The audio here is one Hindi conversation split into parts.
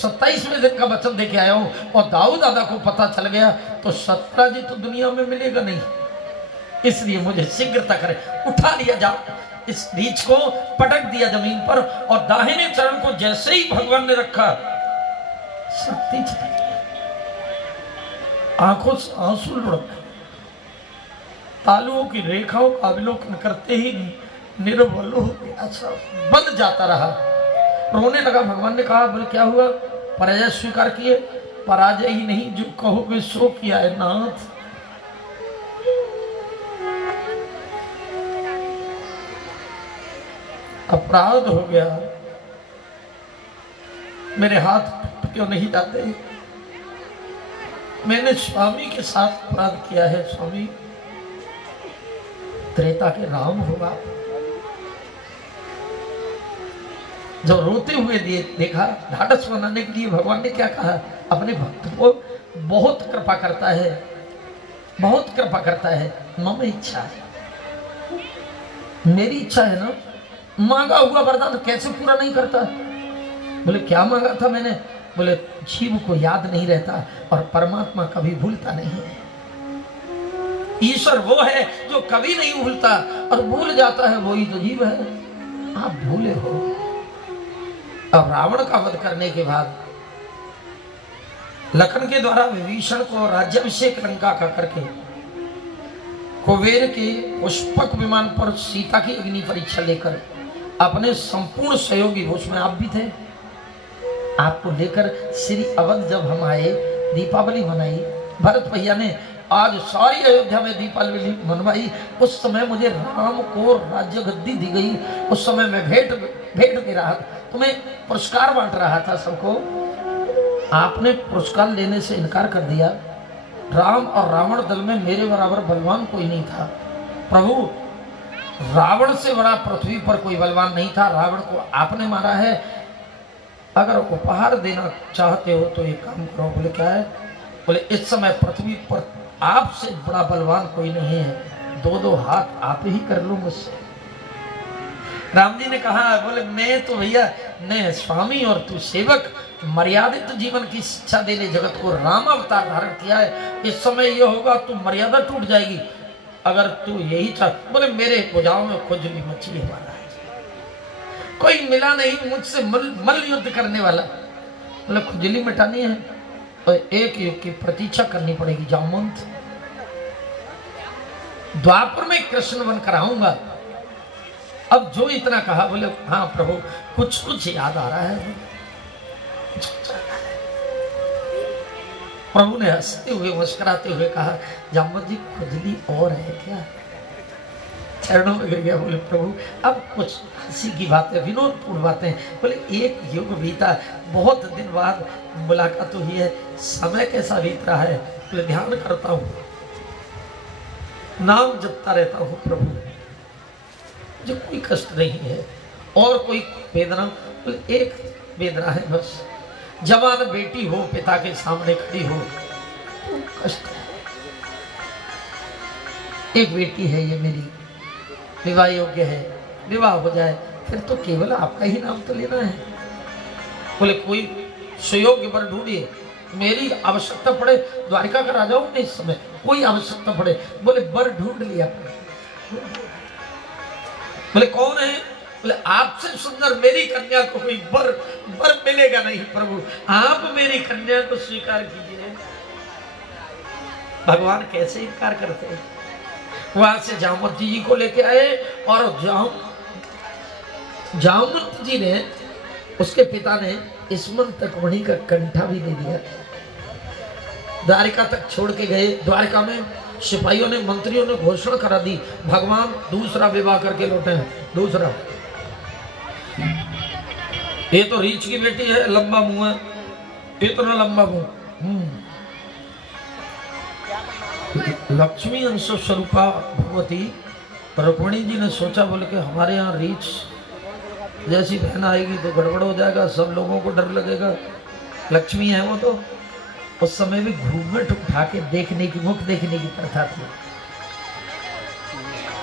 27वें दिन का वचन देके आया हूं और दाऊद दादा को पता चल गया तो सत्राजित तो दुनिया में मिलेगा नहीं, इसलिए मुझे शीघ्रता करे। उठा लिया, जा इस रीछ को पटक दिया जमीन पर और दाहिने चरण को जैसे ही भगवान ने रखा, शक्ति चली, आंखों से आंसू लुढ़क गए। तालुओं की रेखाओं का अवलोकन करते ही निर्बल हो गया, सब बंद जाता रहा, रोने लगा। भगवान ने कहा, बोले क्या हुआ? पराजय स्वीकार किए? पराजय ही नहीं, जो कहोगे सो किया है नाथ। अपराध हो गया, मेरे हाथ क्यों नहीं जाते? मैंने स्वामी के साथ अपराध किया है। स्वामी त्रेता के राम होगा। जब रोते हुए देखा, ढाढ़स बनाने के लिए भगवान ने क्या कहा? अपने भक्त को बहुत कृपा करता है, बहुत कृपा करता है। मम इच्छा है, मेरी इच्छा है ना, मांगा हुआ वरदान कैसे पूरा नहीं करता? बोले क्या मांगा था मैंने? बोले जीव को याद नहीं रहता और परमात्मा कभी भूलता नहीं है। ईश्वर वो है जो कभी नहीं भूलता और भूल जाता है, वही तो जीव है। आप भूले हो। अब रावण का वध करने के बाद लखन के द्वारा विभीषण को राज्याभिषेक लंका का करके कुबेर के पुष्पक विमान पर सीता की अग्नि परीक्षा लेकर अपने संपूर्ण सहयोगी, उसमें आप भी थे, आपको लेकर श्री अवध जब हम आए, दीपावली मनाई, भरत भैया ने आज सारी अयोध्या में दीपावली मनवाई। उस समय मुझे राम को राज्य गद्दी दी गई। उस समय मैं भेंट दे रहा, तुम्हें पुरस्कार बांट रहा था सबको। आपने पुरस्कार लेने से इनकार कर दिया। राम और रावण दल में मेरे बराबर बलवान कोई नहीं था। प्रभु, रावण से बड़ा पृथ्वी पर कोई बलवान नहीं था। रावण को आपने मारा है। अगर उपहार देना चाहते हो तो एक काम करो। बोले क्या है? बोले इस समय पृथ्वी पर आपसे बड़ा बलवान कोई नहीं है, दो दो हाथ आप ही कर लो मुझसे। राम जी ने कहा, बोले मैं तो भैया मैं स्वामी और तू सेवक, मर्यादित जीवन की शिक्षा देने जगत को राम अवतार धारण किया है। इस समय ये होगा तू मर्यादा टूट जाएगी, अगर तू यही चाह। बोले मेरे भुजाओं में खुजली मची है, कोई मिला नहीं मुझसे मल्ल युद्ध करने वाला। बोले खुजली मिटानी है और एक युग की प्रतीक्षा करनी पड़ेगी। जामवंत, द्वापर में कृष्ण बन कर आऊंगा। अब जो इतना कहा, बोले हाँ प्रभु कुछ कुछ याद आ रहा है। प्रभु ने हंसते हुए मुस्कुराते हुए कहा, जामवंत जी खुजली और है क्या? चरणों में गिर गया। बोले प्रभु अब कुछ हंसी की बातें, विनोदपूर्ण बातें। बोले एक युग बीता, बहुत दिन बाद मुलाकात हुई है, समय कैसा बीत रहा है? बोले ध्यान करता हूँ, नाम जपता रहता हूँ प्रभु, मुझे कोई कष्ट नहीं है और कोई वेदना। बोले एक वेदना है बस, जवान बेटी हो, पिता के सामने खड़ी हो, कष्ट है। एक बेटी है ये मेरी, विवाह योग्य है, विवाह हो जाए फिर तो केवल आपका ही नाम तो लेना है। बोले कोई सुयोग्य वर ढूंढिए, मेरी आवश्यकता पड़े द्वारिका का राजा हूं इस समय, कोई आवश्यकता पड़े। बोले वर ढूंढ लिया। बोले कौन है? बोले आपसे सुंदर मेरी कन्या को कोई वर मिलेगा नहीं प्रभु, आप मेरी कन्या को स्वीकार कीजिए। भगवान कैसे इनकार करते हैं? वहां से जामवंत जी को लेके आए और जामवंत जी ने, उसके पिता ने स्मरण तक मणि का कंठा भी दे दिया। द्वारिका तक छोड़ के गए। द्वारिका में सिपाहियों ने, मंत्रियों ने घोषणा करा दी, भगवान दूसरा विवाह करके लौटे हैं। दूसरा, ये तो रीछ की बेटी है, लंबा मुंह है, इतना लंबा मुंह। लक्ष्मी अंश स्वरूपा भगवती रुक्मिणी जी ने सोचा, बोले कि हमारे यहाँ रीछ जैसी बहन आएगी तो गड़बड़ हो जाएगा, सब लोगों को डर लगेगा, लक्ष्मी है वो तो। उस समय भी घूंघट उठा के देखने की, मुख देखने की प्रथा थी।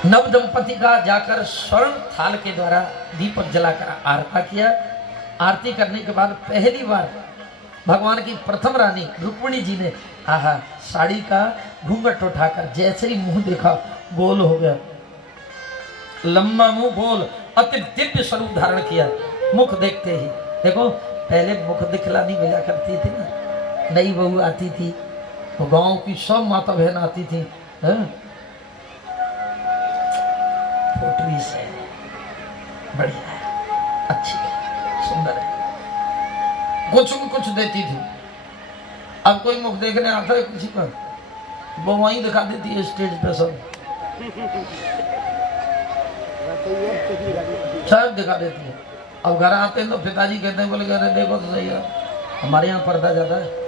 नव दंपति का जाकर स्वर्ण थाल के द्वारा दीपक जलाकर आरती किया। आरती करने के बाद पहली बार भगवान की प्रथम रानी रुक्मिणी जी ने आहा साड़ी का घूंघट उठाकर जैसे ही मुंह देखा गोल हो गया, लंबा मुंह गोल, अति दिव्य स्वरूप धारण किया। मुख देखते ही देखो, पहले मुख दिखलानी मिला करती थी ना, नई बहू आती थी तो गांव की सब माता बहन आती थी, पोटरी से बढ़िया है, अच्छी है, सुंदर है, कुछ देती थी। अब कोई मुख देखने आता है किसी पर, वो वहीं दिखा देती है स्टेज पे, सब दिखा देती है। अब घर आते हैं तो पिताजी कहते हैं, बोले अरे देखो तो सही है, हमारे यहाँ पर्दा ज्यादा है।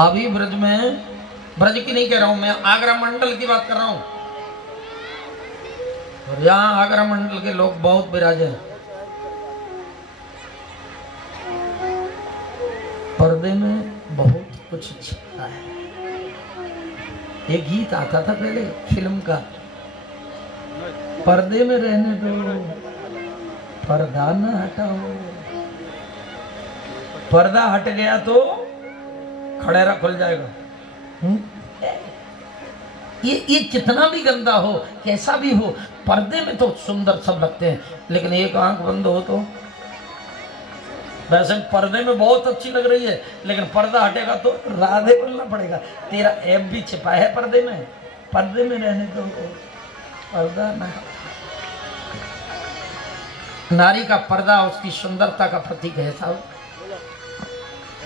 अभी ब्रज में, ब्रज की नहीं कह रहा हूं मैं, आगरा मंडल की बात कर रहा हूं। और यहाँ आगरा मंडल के लोग बहुत विराजे हैं। पर्दे में बहुत कुछ छिपा है। एक गीत आता था पहले फिल्म का, पर्दे में रहने दो, पर्दा न हटाओ। पर्दा हट गया तो खड़ेरा खुल जाएगा। ये कितना भी गंदा हो, कैसा भी हो, पर्दे में तो सुंदर सब लगते हैं, लेकिन एक आंख बंद हो तो, वैसे पर्दे में बहुत अच्छी लग रही है, लेकिन पर्दा हटेगा तो राधे बोलना पड़ेगा, तेरा ऐप भी छिपा है पर्दे में। पर्दे में रहने दो, पर्दा ना। नारी का पर्दा उसकी सुंदरता का प्रतीक है साहब,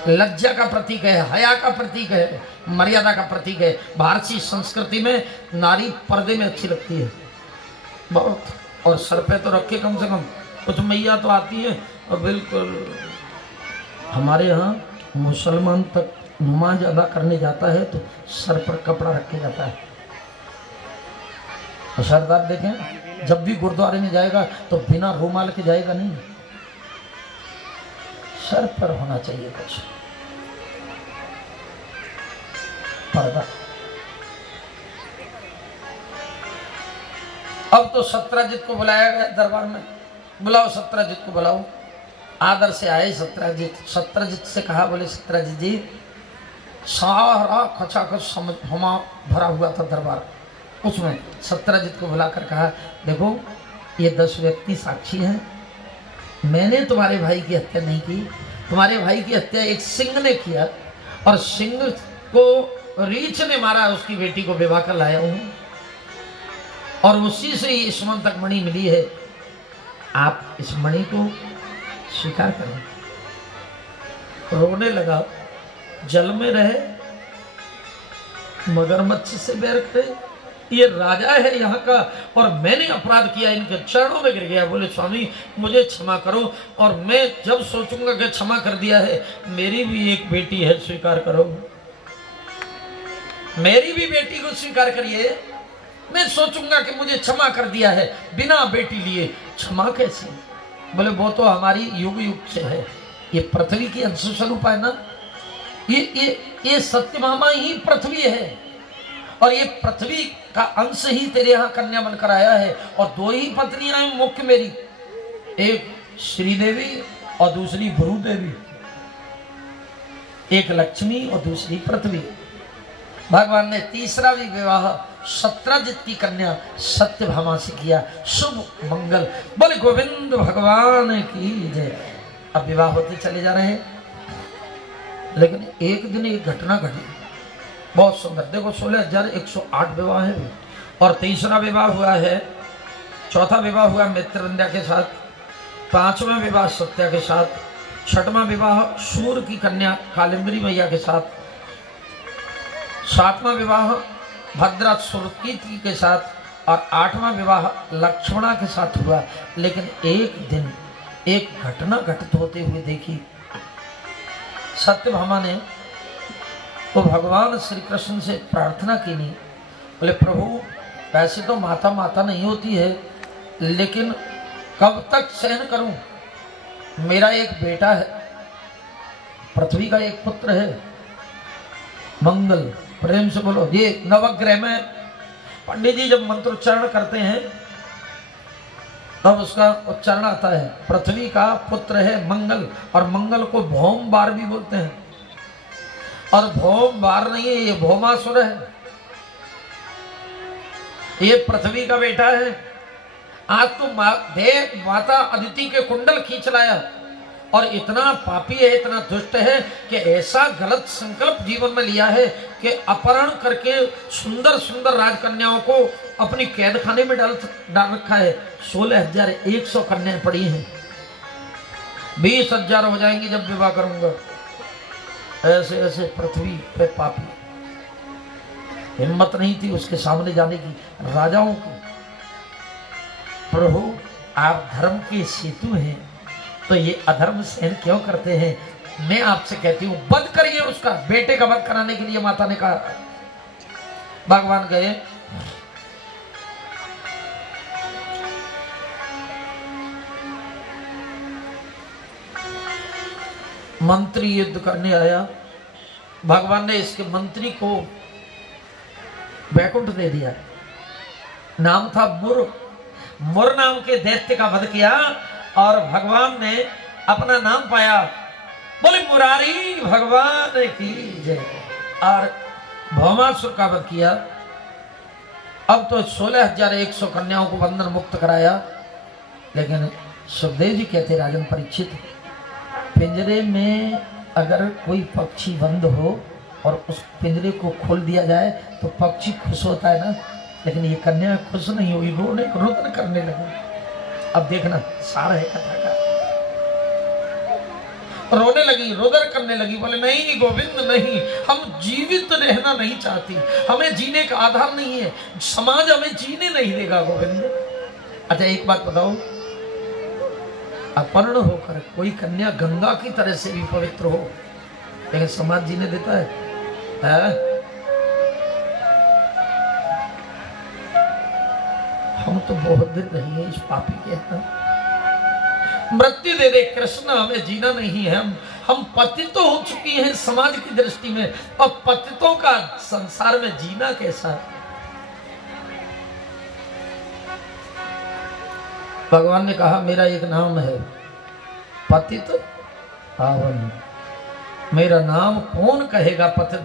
लज्जा का प्रतीक है, हया का प्रतीक है, मर्यादा का प्रतीक है। भारतीय संस्कृति में नारी पर्दे में अच्छी लगती है बहुत, और सर पे तो रखे कम से कम। कुछ मैया तो आती है और बिल्कुल, हमारे यहाँ मुसलमान तक नमाज अदा करने जाता है तो सर पर कपड़ा रखे जाता है। और सरदार देखें, जब भी गुरुद्वारे में जाएगा तो बिना रुमाल के जाएगा नहीं, सर पर होना चाहिए कुछ पर्दा। अब तो सत्यजित को बुलाया गया दरबार में, बुलाओ सत्यजित को बुलाओ। आदर से आए सत्यजित से कहा, बोले सत्यजित जी, सारा खचाखच हमा भरा हुआ था दरबार, उसमें सत्यजित को बुलाकर कहा, देखो ये 10 व्यक्ति साक्षी हैं, मैंने तुम्हारे भाई की हत्या नहीं की, तुम्हारे भाई की हत्या एक सिंह ने किया, और सिंह को रीछ ने मारा, उसकी बेटी को विवाह कर लाया हूं, और उसी से ये सुमंतक मणि मिली है, आप इस मणि को स्वीकार करें। रोने लगा, जल में रहे मगरमच्छ से बैर करे, ये राजा है यहाँ का और मैंने अपराध किया, इनके चरणों में गिर गया। बोले स्वामी मुझे क्षमा करो, और मैं जब सोचूंगा कि क्षमा कर दिया है, मेरी भी एक बेटी है, स्वीकार करो, मेरी भी बेटी को स्वीकार करिए। मैं सोचूंगा कि मुझे क्षमा कर दिया है, बिना बेटी लिए क्षमा कैसे? बोले वो तो हमारी युग युग से है, ये पृथ्वी की अंश स्वरूप है ना, ये सत्यभामा ही पृथ्वी है, और ये पृथ्वी का अंश ही तेरे यहाँ कन्या बनकर आया है। और 2 ही पत्नियां हैं मुख्य मेरी, एक श्रीदेवी और दूसरी भ्रूदेवी, एक लक्ष्मी और दूसरी पृथ्वी। भगवान ने तीसरा भी विवाह सत्यजित की कन्या सत्यभामा से किया, शुभ मंगल। बोले गोविंद भगवान की जय। अब विवाह होते चले जा रहे हैं, लेकिन एक दिन एक घटना घटी बहुत सुंदर। देखो 16,108 विवाह है, और तीसरा विवाह हुआ है, चौथा विवाह हुआ मित्रविंध्या के साथ, 5वां विवाह सत्या के साथ, 6वां विवाह सूर की कन्या कालिंदी मैया के साथ, 7वां विवाह भद्रा सुरकीर्ति के साथ, और 8वां विवाह लक्ष्मणा के साथ हुआ। लेकिन एक दिन एक घटना घटित होते हुए देखी। सत्यभामा ने तो भगवान श्री कृष्ण से प्रार्थना की नहीं, बोले प्रभु वैसे तो माता माता नहीं होती है, लेकिन कब तक सहन करूं, मेरा एक बेटा है, पृथ्वी का एक पुत्र है, मंगल। प्रेम से बोलो। ये नवग्रह में पंडित जी जब मंत्रोच्चारण करते हैं तब उसका उच्चारण आता है, पृथ्वी का पुत्र है मंगल, और मंगल को भौम बार भी बोलते हैं। और भौम बार नहीं है, ये भौमासुर है, ये पृथ्वी का बेटा है। आज तो देव माता अदिति के कुंडल खींच लाया, और इतना पापी है, इतना दुष्ट है कि ऐसा गलत संकल्प जीवन में लिया है कि अपहरण करके सुंदर सुंदर राजकन्याओं को अपनी कैद खाने में डाल रखा है। 16,100 कन्याएं पड़ी हैं, 20,000 हो जाएंगी जब विवाह करूंगा। ऐसे ऐसे पृथ्वी पे पापी, हिम्मत नहीं थी उसके सामने जाने की राजाओं को। प्रभु आप धर्म के सेतु हैं, तो ये अधर्म सहन क्यों करते हैं? मैं आपसे कहती हूं वध करिए उसका। बेटे का वध कराने के लिए माता ने कहा। भगवान गए, मंत्री युद्ध करने आया, भगवान ने इसके मंत्री को वैकुंठ दे दिया। नाम था मुर। मुर नाम के दैत्य का वध किया और भगवान ने अपना नाम पाया। बोले मुरारी भगवान की जय। और भौमासुर का वध किया। अब तो 16,100 कन्याओं को बंधन मुक्त कराया। लेकिन सुखदेव जी कहते, राजन परीक्षित, पिंजरे में अगर कोई पक्षी बंद हो और उस पिंजरे को खोल दिया जाए तो पक्षी खुश होता है ना, लेकिन ये कन्या खुश नहीं हुई, रोदन करने लगी। अब देखना सार है कथा का। रोने लगी, रोदन करने लगी। बोले नहीं गोविंद नहीं, हम जीवित रहना नहीं चाहती, हमें जीने का आधार नहीं है, समाज हमें जीने नहीं देगा गोविंद। अच्छा एक बात बताओ, अपहरण होकर कोई कन्या गंगा की तरह से भी पवित्र हो, लेकिन समाज जीने देता है? हम तो बहुत दिन रही है इस पापी के हाथ। मृत्यु दे दे कृष्ण, हमें जीना नहीं है। हम पतित हो चुकी हैं समाज की दृष्टि में, और पतितों का संसार में जीना कैसा? भगवान ने कहा मेरा एक नाम है, पतित पावन। मेरा नाम कौन कहेगा पतित?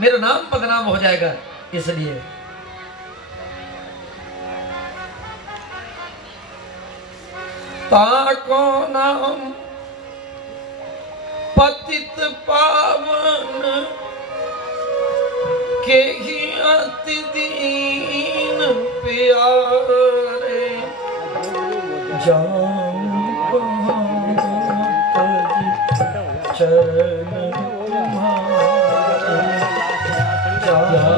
मेरा नाम बदनाम हो जाएगा। इसलिए ताको नाम पतित पावन, के ही अति दीन प्यारे। जाऊं चरण तुम्हारे, जाऊं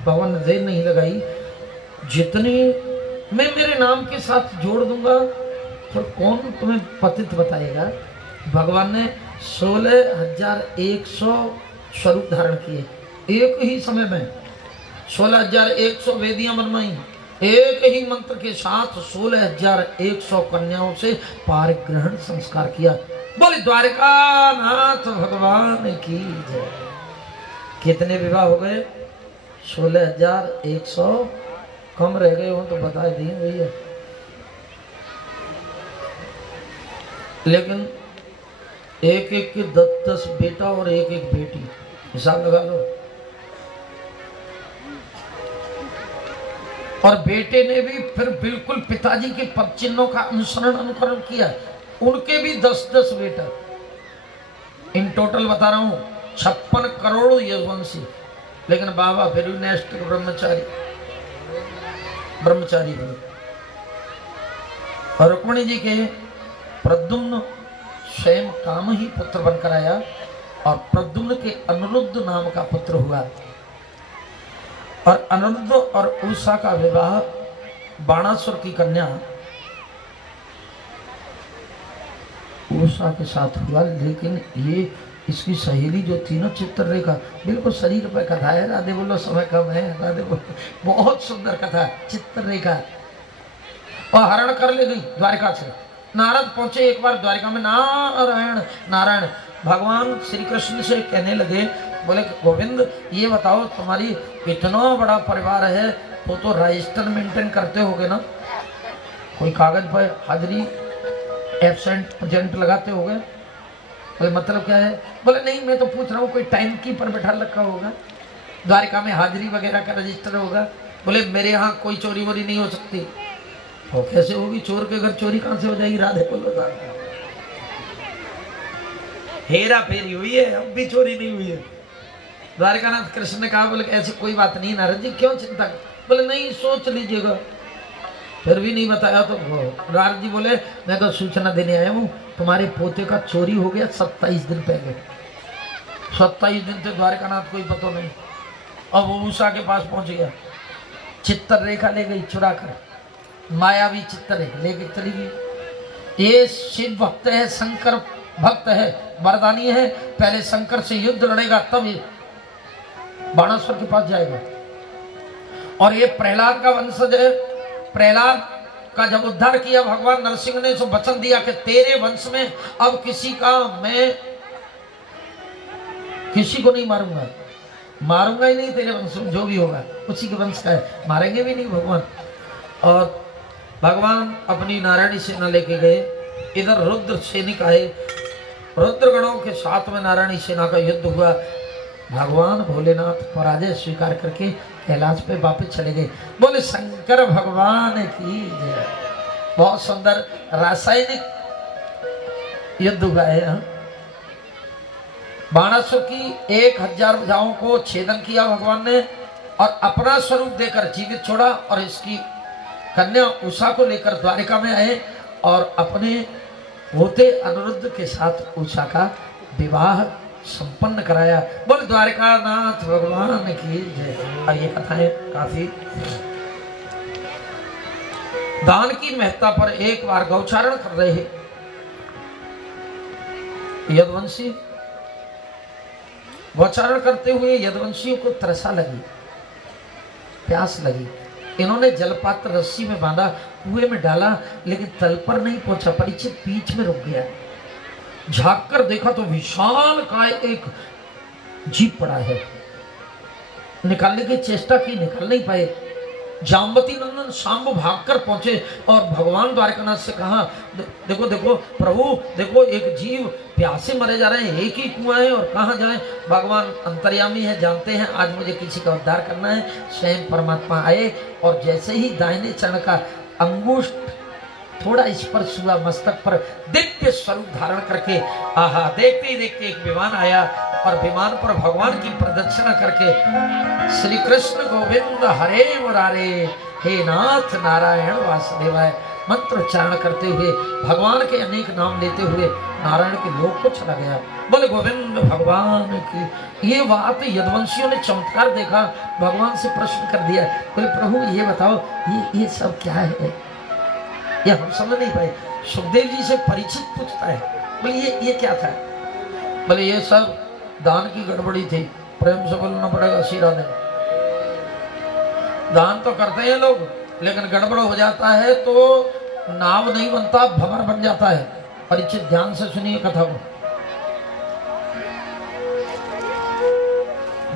भगवान ने देर नहीं लगाई, जितने मैं मेरे नाम के साथ जोड़ दूंगा तो कौन तुम्हें पतित बताएगा। भगवान ने 16,100 स्वरूप धारण किए एक ही समय में। 16,100 वेदियां बनवाई, एक ही मंत्र के साथ 16,100 कन्याओं से पारिग्रहण संस्कार किया। बोले द्वारिका नाथ भगवान की जय। कितने विवाह हो गए? 16,100। कम रह गए हो तो बता दिए भैया। लेकिन एक एक के 10-10 बेटा और एक एक बेटी, हिसाब लगा लो। और बेटे ने भी फिर बिल्कुल पिताजी के पद चिन्हों का अनुसरण अनुकरण किया, उनके भी 10-10 बेटा। इन टोटल बता रहा हूं 56 करोड़ यशवंशी। लेकिन बाबा फिर भी नेक्स्ट ब्रह्मचारी बने। और रुक्मिणी जी के प्रद्युम्न स्वयं काम ही पुत्र बनकर आया और प्रद्युम्न के अनिरुद्ध नाम का पुत्र हुआ। और अनिरुद्ध और उषा का विवाह बाणासुर की कन्या उषा के साथ हुआ। लेकिन ये इसकी सहेली जो थी ना चित्ररेखा, बिल्कुल शरीर पर कथा है। राधे बोलो, समय कम है। राधे बोलो, बहुत सुंदर कथा चित्ररेखा। और हरण कर ले गई द्वारिका से। नारद पहुंचे एक बार द्वारिका में, नारायण नारायण। भगवान श्री कृष्ण से कहने लगे, बोले गोविंद ये बताओ तुम्हारी इतना बड़ा परिवार है तो रजिस्टर मेंटेन करते होगे ना, कोई कागज पर हाजिरी एब्सेंट प्रेजेंट लगाते होगे? बोले मतलब क्या है? बोले नहीं मैं तो पूछ रहा हूँ कोई टाइम कीपर बैठा रखा होगा, द्वारिका में हाजिरी वगैरह का रजिस्टर होगा। बोले मेरे यहाँ कोई चोरी वोरी नहीं हो सकती। तो कैसे होगी? चोर के घर चोरी कहाँ से हो जाएगी? राधे बोलो, हेरा फेरी हुई है, अब भी चोरी नहीं हुई है। द्वारिकानाथ कृष्ण ने कहा, बोले ऐसी कोई बात नहीं नारद जी, क्यों चिंता? बोले नहीं सोच लीजिएगा। फिर भी नहीं बताया तो नारद जी बोले मैं तो सूचना देने आया हूँ, तुम्हारे पोते का चोरी हो गया 27 दिन पहले। 27 दिन से द्वारिकानाथ कोई पता नहीं। अब वो उषा के पास पहुंच गया, चित्ररेखा ले गई चुरा कर, मायावी चित्ररेखा लेके चली गई। ये शिव भक्त है, शंकर भक्त है, वरदानी है। पहले शंकर से युद्ध लड़ेगा तब ये बाणासुर के पास जाएगा। और ये प्रहलाद का वंशज है। प्रहलाद का जब उद्धार किया भगवान नरसिंह ने, तो वचन दिया कि तेरे वंश में अब किसी का मैं किसी को नहीं मारूंगा, मारूंगा ही नहीं। तेरे वंश में जो भी होगा उसी के वंश का है, मारेंगे भी नहीं भगवान। और भगवान अपनी नारायणी सेना लेके गए। इधर रुद्र सैनिक आए, रुद्रगणों के साथ में नारायणी सेना का युद्ध हुआ। भगवान भोलेनाथ पराजय स्वीकार करके कैलाश पे वापस चले गए। बोले शंकर भगवान की जय। बहुत सुंदर रासायनिक युद्ध हुआ है। बाणासुर की 1000 भुजाओं को छेदन किया भगवान ने और अपना स्वरूप देकर जीवित छोड़ा। और इसकी कन्या उषा को लेकर द्वारिका में आए और अपने होते अनिरुद्ध के साथ उषा का विवाह संपन्न कराया। बोल द्वारिकानाथ भगवान की जय। और ये कथाएं काफी दान की महत्ता पर एक बार गौचारण कर रहे यदुवंशी, गौचारण करते हुए यदुवंशियों को तरसा लगी, प्यास लगी। इन्होंने जलपात्र रस्सी में बांधा, कुएं में डाला, लेकिन तल पर नहीं पहुंचा। परीक्षित बीच में रुक गया। झांक कर देखा तो विशाल काय एक जीप पड़ा है। निकालने की चेष्टा की, निकाल नहीं पाए। जामवती नंदन भगवान शाम्ब भागकर पहुंचे और भगवान द्वारकानाथ से कहा, देखो देखो प्रभु, देखो एक जीव प्यासे मरे जा रहे हैं, एक ही कुआं है और कहाँ जाए। भगवान अंतर्यामी है, जानते हैं आज मुझे किसी का उद्धार करना है। स्वयं परमात्मा आए और जैसे ही दाहिने चरण का अंगुष्ठ थोड़ा स्पर्श हुआ मस्तक पर, दिव्य स्वरूप धारण करके आहा, देखते ही देखते एक विमान आया और विमान पर भगवान की प्रदक्षिणा करके श्री कृष्ण गोविंद हरे मुरारे, हे नाथ नारायण वासुदेवाय मंत्र उच्चारण करते हुए भगवान के अनेक नाम लेते हुए नारायण के लोक को चला गया। बोले गोविंद भगवान की। ये बात यदुवंशियों ने चमत्कार देखा, भगवान से प्रश्न कर दिया, बोले प्रभु ये बताओ ये सब क्या है, ये हम समझ नहीं पाए। सुखदेव जी से परिचित पूछता है, बोले ये क्या था। बोले ये सब दान की गड़बड़ी थी। प्रेम से बोलना पड़ेगा सीधा ने। दान तो करते हैं लोग, लेकिन गड़बड़ हो जाता है तो नाव नहीं बनता, भंवर बन जाता है। परिचित ध्यान से सुनिए कथा को।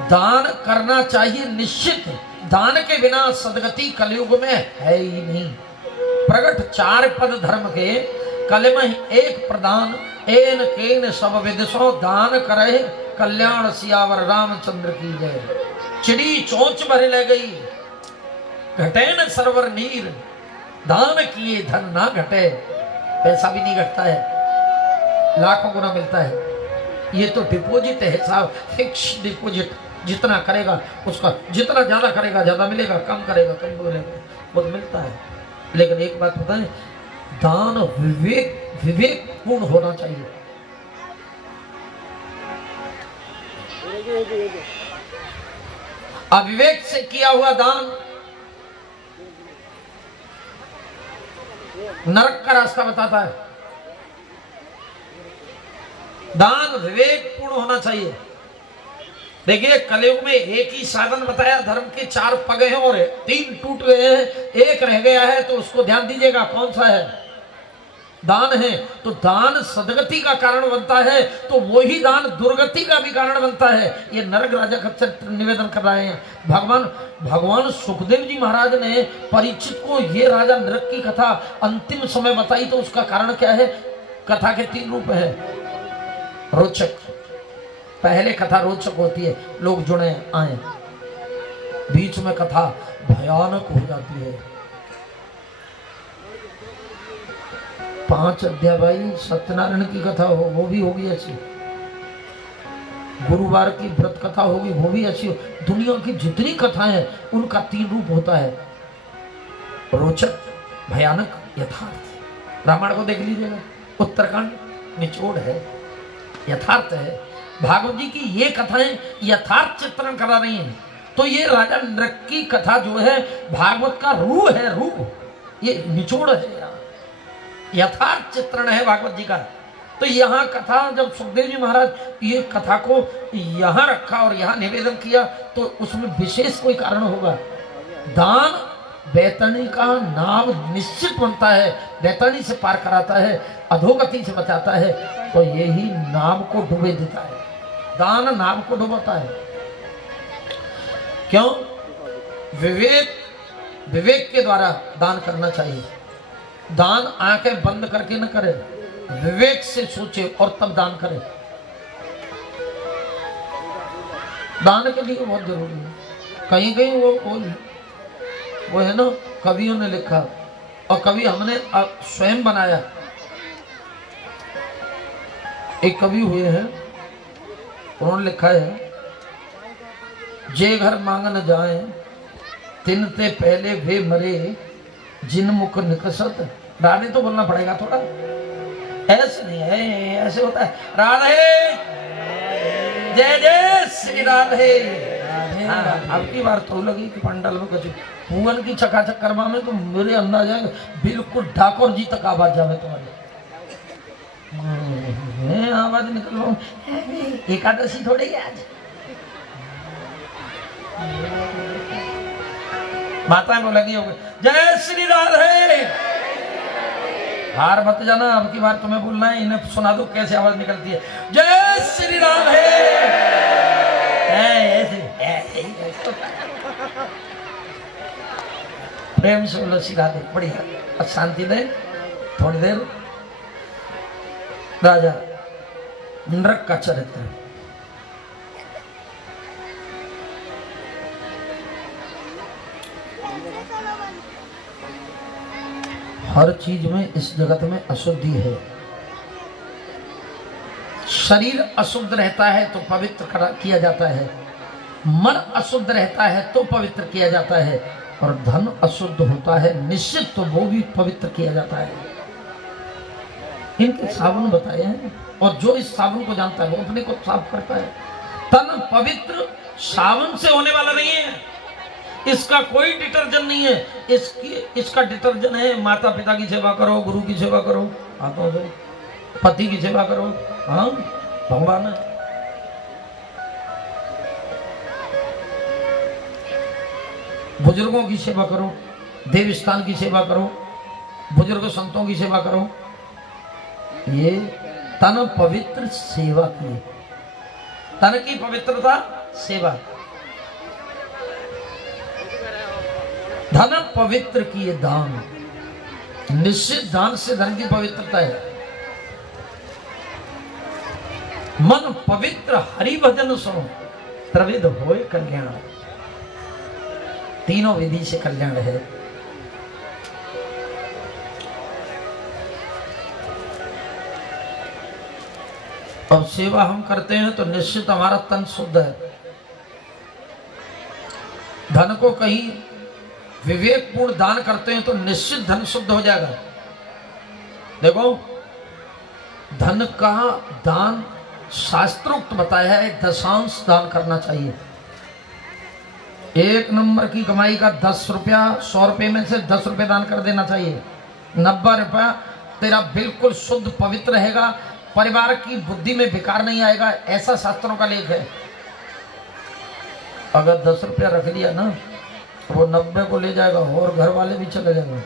दान करना चाहिए निश्चित, दान के बिना सदगति कलयुग में है ही नहीं। प्रगट 4 पद धर्म के, कलम एक प्रदान, एन केन सब विदिशो, दान करे कल्याण सियावर रामचंद्र की जय। चिड़ी चोंच भरे ले गई, घटे न सरवर नीर, दान किए धन ना घटे। पैसा भी नहीं घटता है, लाखों गुना मिलता है। ये तो डिपॉजिट है साहब, फिक्स डिपॉजिट। जितना करेगा उसका, जितना ज्यादा करेगा ज्यादा मिलेगा, कम करेगा कम मिलेगा, बहुत मिलता है। लेकिन एक बात पता है, दान विवेक पूर्ण होना चाहिए। अविवेक से किया हुआ दान नरक का रास्ता बताता है। दान विवेक पूर्ण होना चाहिए। देखिए कलयुग में एक ही साधन बताया, धर्म के 4 पग हैं और 3 टूट गए हैं, एक रह गया है, तो उसको ध्यान दीजिएगा कौन सा है। दान है, तो दान सदगति का कारण बनता है, तो वही दान दुर्गति का भी कारण बनता है। ये नरक राजा का चरित्र निवेदन कर रहे हैं भगवान सुखदेव जी महाराज ने परीक्षित को ये राजा नरक की कथा अंतिम समय बताई, तो उसका कारण क्या है। कथा के 3 रूप है। रोचक, पहले कथा रोचक होती है, लोग जुड़े आए, बीच में कथा भयानक हो जाती है। 5 अध्याय भाई सत्यनारायण की कथा हो, वो भी होगी अच्छी। गुरुवार की व्रत कथा होगी, वो भी अच्छी हो। दुनिया की जितनी कथाएं हैं उनका 3 रूप होता है, रोचक, भयानक, यथार्थ। रामायण को देख लीजिएगा, उत्तरकांड निचोड़ है, यथार्थ है। भागवत जी की ये कथाएं यथार्थ चित्रण करा रही हैं। तो ये राजा नरक की कथा जो है भागवत का रूह है, रूह, ये निचोड़ है, यथार्थ चित्रण है भागवत जी का। तो यहाँ कथा जब सुखदेव जी महाराज ये कथा को यहाँ रखा और यहाँ निवेदन किया, तो उसमें विशेष कोई कारण होगा। दान बैतरणी का नाम निश्चित बनता है, बैतरणी से पार कराता है, अधोगति से बचाता है, तो यही नाम को डुबे देता है। दान नाम को डुबाता है। क्यों? विवेक के द्वारा दान करना चाहिए। दान आंखें बंद करके न करे, विवेक से सोचे और तब दान करे। दान के लिए बहुत जरूरी है। कहीं कहीं वो है ना, कवियों ने लिखा और कभी हमने स्वयं बनाया। एक कवि हुए हैं, उन्होंने लिखा है, जे घर मांग न जाए तिन ते पहले वे मरे, जिन मुख निकसत। राधे तो बोलना पड़ेगा थोड़ा, ऐसे नहीं है, ऐसे होता है। राधे जय जय श्री राधे। अब की बार तो लगी कि पंडाल में कुछ पूवन की चकाचक कर्मा में तो मेरे अंदाज है बिल्कुल ठाकुर जी तक आवाज जावे तुम्हारी। आवाज निकल रहा हूँ, एकादशी थोड़ी है आज। माताएं बोलेगी जय श्री राधे। हार मत जाना, अब की बार तुम्हें बोलना है, इन्हें सुना दो कैसे आवाज निकलती है। जय श्री राधे। प्रेम से बोलो सीधा दे, बढ़िया। अब शांति दे थोड़ी देर। राजा नृक का चरित्र। हर चीज में इस जगत में अशुद्धि है। शरीर अशुद्ध रहता है तो पवित्र किया जाता है, मन अशुद्ध रहता है तो पवित्र किया जाता है, और धन अशुद्ध होता है निश्चित तो वो भी पवित्र किया जाता है। इनके साबुन बताए हैं, और जो इस साबुन को जानता है वो अपने को साफ करता है। तन पवित्र साबुन से होने वाला नहीं है, इसका कोई डिटर्जेंट नहीं है। इसका डिटर्जेंट है माता पिता की सेवा करो, गुरु की सेवा करो, हाथों से पति की सेवा करो, हाँ भगवान है। बुजुर्गों की सेवा करो, देव स्थान की सेवा करो, बुजुर्ग संतों की सेवा करो। ये तन पवित्र सेवा की, तन की पवित्रता सेवा। धन पवित्र किए दान, निश्चित दान से धन की पवित्रता है। मन पवित्र हरि भजन सो त्रिविध होय कल्याण, तीनों विधि से कल्याण है। अब सेवा हम करते हैं तो निश्चित हमारा तन शुद्ध है। धन को कहीं विवेकपूर्ण दान करते हैं तो निश्चित धन शुद्ध हो जाएगा। देखो धन का दान शास्त्रोक्त बताया है, दशांश दान करना चाहिए। 1 नंबर की कमाई का 10 रुपया, 100 रुपये में से 10 रुपये दान कर देना चाहिए। 90 रुपया तेरा बिल्कुल शुद्ध पवित्र रहेगा, परिवार की बुद्धि में विकार नहीं आएगा, ऐसा शास्त्रों का लेख है। अगर 10 रुपया रख लिया ना तो वो 90 को ले जाएगा और घर वाले भी चले जाएंगे।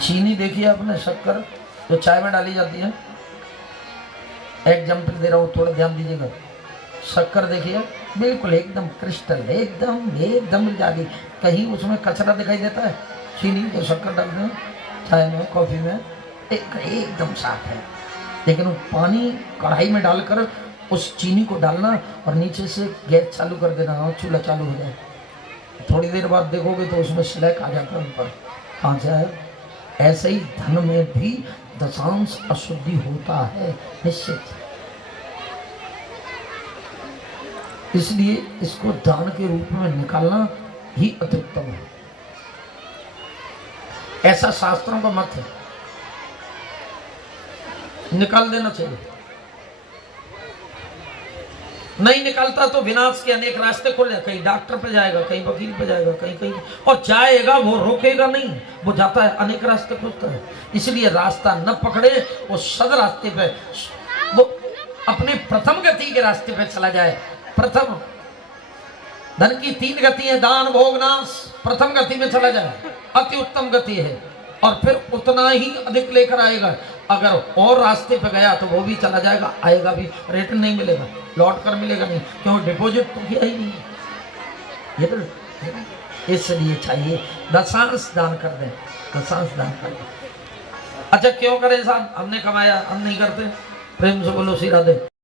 चीनी देखिए आपने, शक्कर जो चाय में डाली जाती है, एग्जाम्पल दे रहा हूँ, थोड़ा ध्यान दीजिएगा। शक्कर देखिए बिल्कुल एकदम क्रिस्टल, एकदम जाली, कहीं उसमें कचरा दिखाई देता है? चीनी जो शक्कर डालते हैं चाय में, कॉफी में, एकदम साफ है। लेकिन वो पानी कढ़ाई में डालकर उस चीनी को डालना और नीचे से गैस चालू कर देना और चूल्हा चालू हो जाए, थोड़ी देर बाद देखोगे तो उसमें स्लैक आ जाता है ऊपर, कहाँ से आया। ऐसे ही धन में भी दशांश अशुद्धि होता है निश्चित, इसलिए इसको दान के रूप में निकालना ही अत्युत्तम है। ऐसा शास्त्रों का मत है, निकाल देना चाहिए। नहीं निकालता तो विनाश के अनेक रास्ते खुल जाए, कहीं डॉक्टर पे जाएगा, कहीं वकील पे जाएगा, कहीं और जाएगा, वो रोकेगा नहीं, वो जाता है, अनेक रास्ते खुलता है। इसलिए रास्ता न पकड़े, वो सद रास्ते पे, वो अपने प्रथम गति के रास्ते पे चला जाए। प्रथम धन की 3 गति है, दान भोग नाश, प्रथम गति में चला जाए, अति उत्तम गति है, और फिर उतना ही अधिक लेकर आएगा। अगर और रास्ते पे गया तो वो भी चला जाएगा, आएगा भी, रिटर्न नहीं मिलेगा, लौट कर मिलेगा नहीं, क्यों? डिपॉजिट तो किया ही नहीं। ये तो इसलिए चाहिए दशांश दान कर दें, दशांश दान कर दें। अच्छा क्यों करें साहब? हमने कमाया, हम नहीं करते? प्रेम से बोलो श्री राधे।